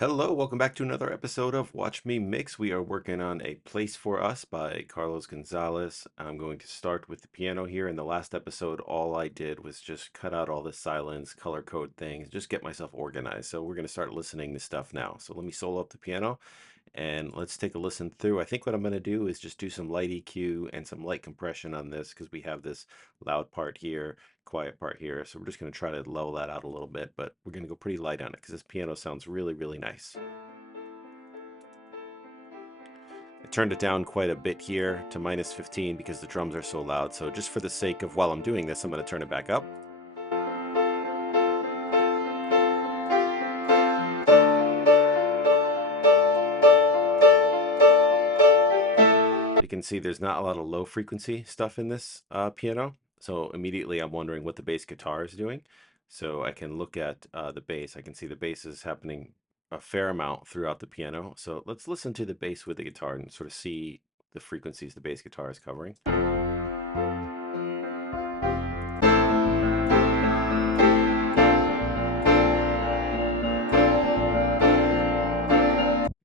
Hello, welcome back to another episode of Watch Me Mix. We are working on A Place for Us by Gonzalez. I'm going to start with the piano here. In the last episode, all I did was just cut out all the silence, color code things, just get myself organized. So we're going to start listening to stuff now. So let me solo up the piano and let's take a listen through. I think what I'm going to do is just do some light EQ and some light compression on this because we have this loud part here, quiet part here. So we're just going to try to level that out a little bit, but we're going to go pretty light on it because this piano sounds really, really nice. I turned it down quite a bit here to -15 because the drums are so loud. So just for the sake of while I'm doing this, I'm going to turn it back up. You can see there's not a lot of low frequency stuff in this piano. So immediately I'm wondering what the bass guitar is doing. So I can look at the bass. I can see the bass is happening a fair amount throughout the piano. So let's listen to the bass with the guitar and sort of see the frequencies the bass guitar is covering.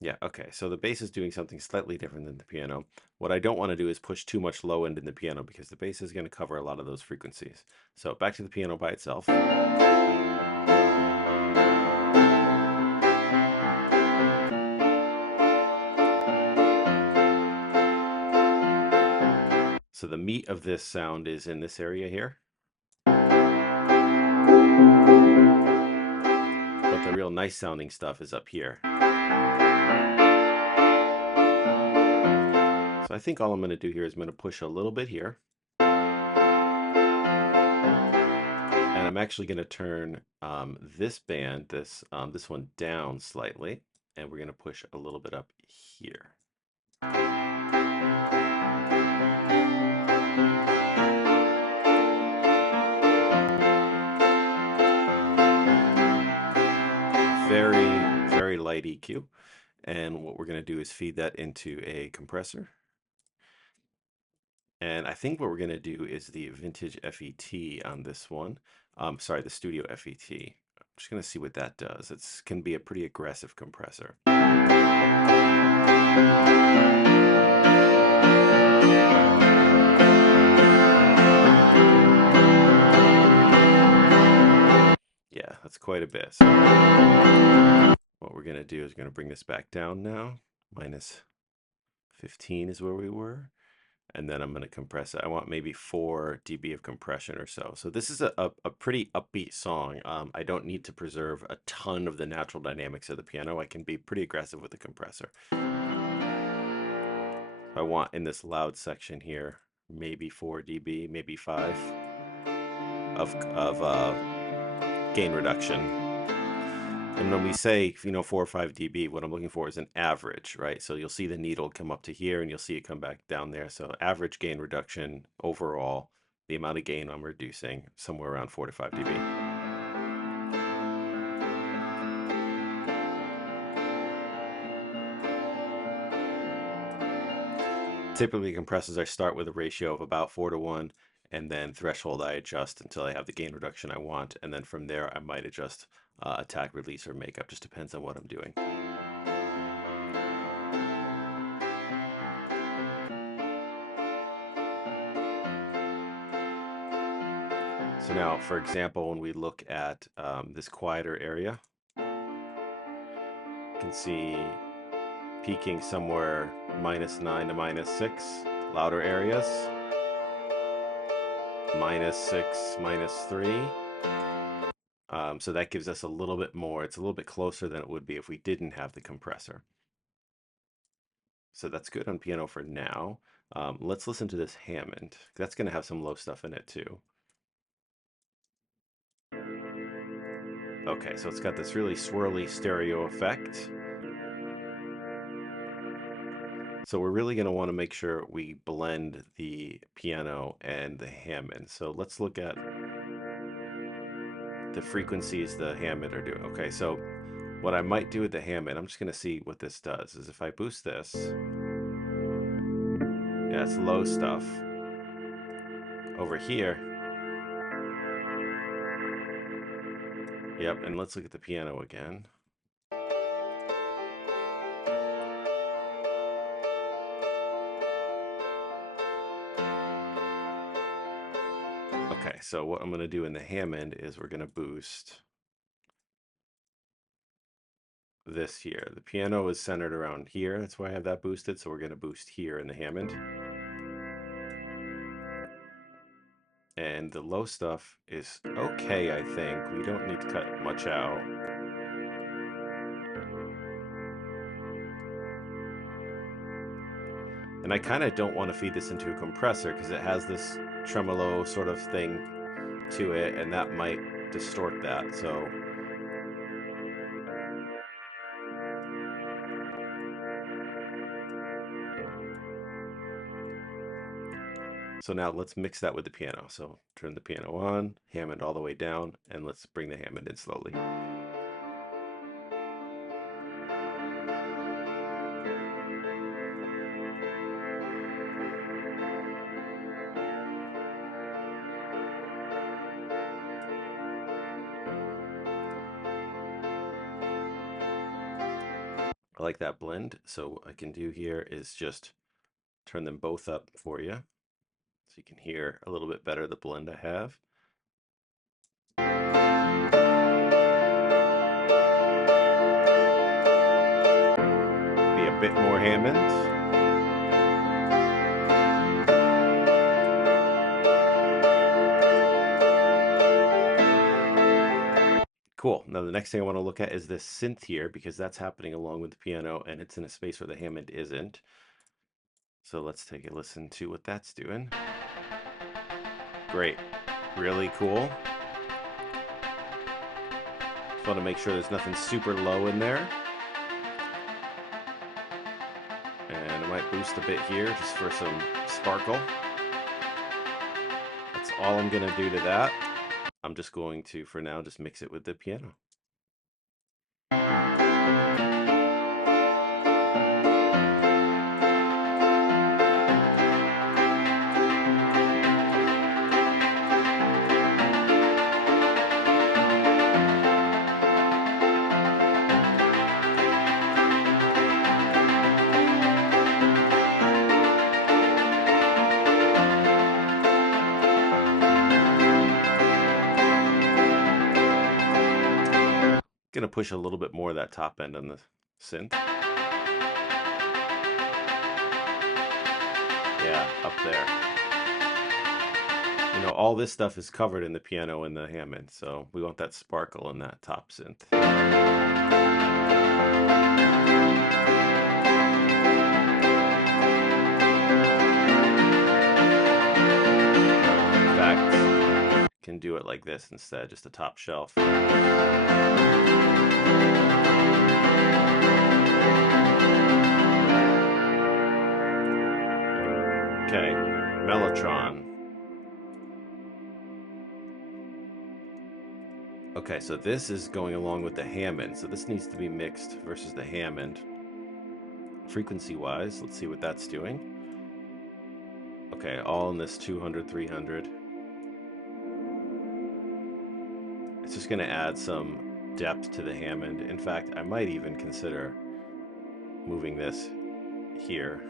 Yeah, okay, so the bass is doing something slightly different than the piano. What I don't want to do is push too much low end in the piano because the bass is going to cover a lot of those frequencies. So back to the piano by itself. So the meat of this sound is in this area here. But the real nice sounding stuff is up here. So I think all I'm going to do here is I'm going to push a little bit here. And I'm actually going to turn this band, this one down slightly. And we're going to push a little bit up here. Very, very light EQ. And what we're going to do is feed that into a compressor. And I think what we're going to do is the vintage FET on this one. Sorry, the studio FET. I'm just going to see what that does. It can be a pretty aggressive compressor. Yeah, that's quite a bit. So what we're going to do is going to bring this back down now. -15 is where we were. And then I'm going to compress it. I want maybe 4 dB of compression or so. So this is a pretty upbeat song. I don't need to preserve a ton of the natural dynamics of the piano. I can be pretty aggressive with the compressor. I want in this loud section here, maybe 4 dB, maybe 5 of gain reduction. And when we say, 4 or 5 dB, what I'm looking for is an average, right? So you'll see the needle come up to here and you'll see it come back down there. So average gain reduction overall, the amount of gain I'm reducing, somewhere around 4 to 5 dB. Typically compressors, I start with a ratio of about 4 to 1, and then threshold I adjust until I have the gain reduction I want. And then from there, I might adjust attack, release, or makeup. Just depends on what I'm doing. So now, for example, when we look at this quieter area, you can see peaking somewhere -9 to -6, louder areas, -6, -3. So that gives us a little bit more. It's a little bit closer than it would be if we didn't have the compressor. So that's good on piano for now. Let's listen to this Hammond. That's going to have some low stuff in it too. Okay, so it's got this really swirly stereo effect. So we're really going to want to make sure we blend the piano and the Hammond. So let's look at the frequencies the Hammond are doing. Okay, so what I might do with the Hammond, I'm just going to see what this does, is if I boost this, yeah, it's low stuff. Over here, yep, and let's look at the piano again. Okay, so what I'm going to do in the Hammond is we're going to boost this here. The piano is centered around here. That's why I have that boosted. So we're going to boost here in the Hammond. And the low stuff is okay, I think. We don't need to cut much out. And I kind of don't want to feed this into a compressor because it has this tremolo sort of thing to it, and that might distort that. So now let's mix that with the piano. So turn the piano on, Hammond all the way down, and let's bring the Hammond in slowly. I like that blend. So what I can do here is just turn them both up for you, so you can hear a little bit better the blend I have. Be a bit more Hammond. Cool. Now the next thing I want to look at is this synth here, because that's happening along with the piano and it's in a space where the Hammond isn't. So let's take a listen to what that's doing. Great. Really cool. Just want to make sure there's nothing super low in there. And I might boost a bit here just for some sparkle. That's all I'm going to do to that. I'm just going to, for now, just mix it with the piano. Gonna push a little bit more of that top end on the synth. Yeah, up there. You know, all this stuff is covered in the piano and the Hammond, so we want that sparkle in that top synth. In fact, can do it like this instead, just a top shelf. Okay, Melotron. Okay, so this is going along with the Hammond, so this needs to be mixed versus the Hammond. Frequency-wise, let's see what that's doing. Okay, all in this 200, 300. It's just going to add some depth to the Hammond. In fact, I might even consider moving this here.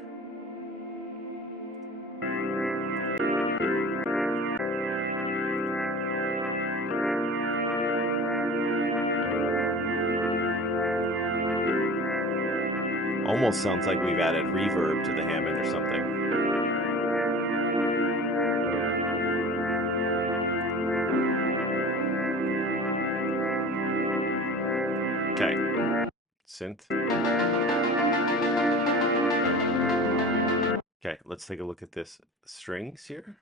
Almost sounds like we've added reverb to the Hammond or something. Okay, synth. Okay, let's take a look at this strings here.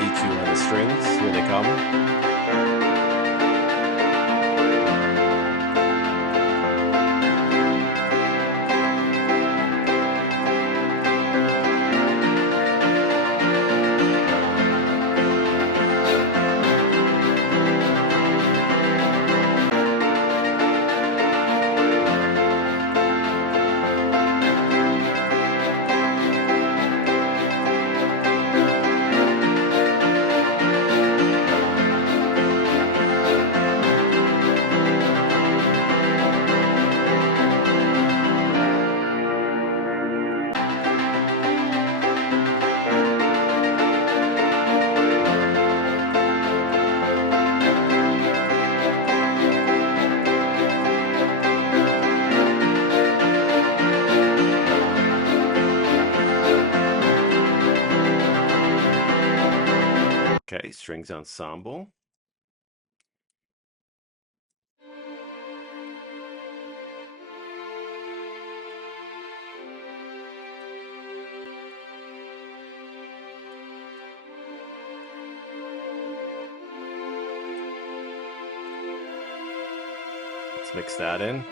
E2 on the strings, here they come. Okay, strings ensemble. Let's mix that in.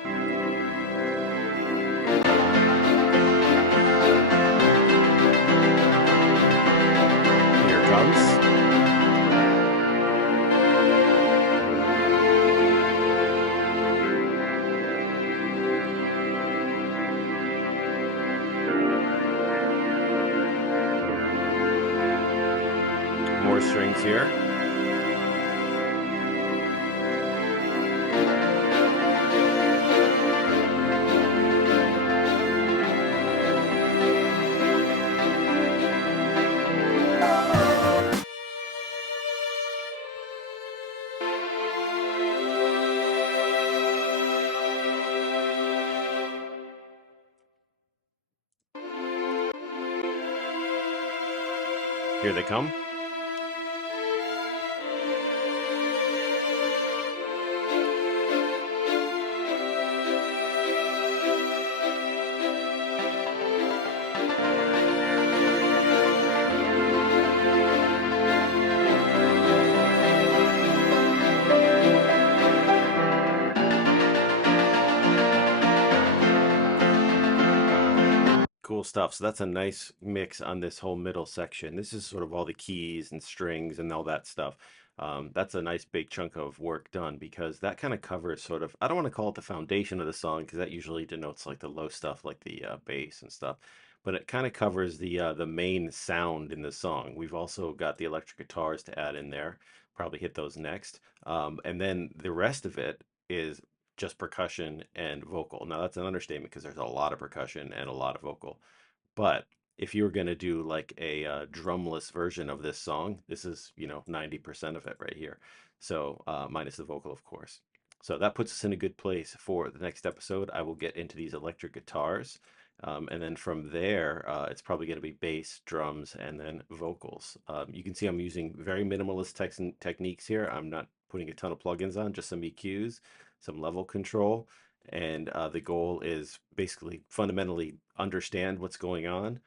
Here it comes. More strings here. Here they come. Cool stuff. So that's a nice mix on this whole middle section. This is sort of all the keys and strings and all that stuff. That's a nice big chunk of work done because that kind of covers sort of, I don't want to call it the foundation of the song because that usually denotes like the low stuff like the bass and stuff, but it kind of covers the main sound in the song. We've also got the electric guitars to add in there, probably hit those next. And then the rest of it is just percussion and vocal. Now that's an understatement because there's a lot of percussion and a lot of vocal. But if you were going to do like a drumless version of this song, this is, 90% of it right here. So, minus the vocal, of course. So that puts us in a good place for the next episode. I will get into these electric guitars. And then from there, it's probably going to be bass, drums, and then vocals. You can see I'm using very minimalist techniques here. I'm not putting a ton of plugins on, just some EQs, some level control, and the goal is basically fundamentally understand what's going on,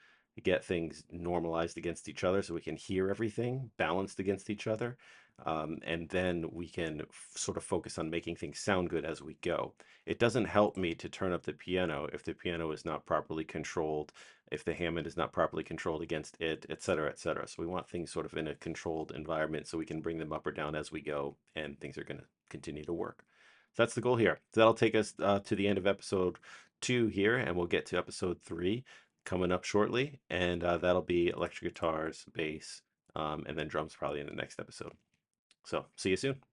get things normalized against each other so we can hear everything balanced against each other. And then we can sort of focus on making things sound good as we go. It doesn't help me to turn up the piano if the piano is not properly controlled, if the Hammond is not properly controlled against it, et cetera, et cetera. So we want things sort of in a controlled environment so we can bring them up or down as we go, and things are going to continue to work. So that's the goal here. So that'll take us to the end of episode 2 here, and we'll get to episode 3 coming up shortly. And that'll be electric guitars, bass, and then drums probably in the next episode. So see you soon.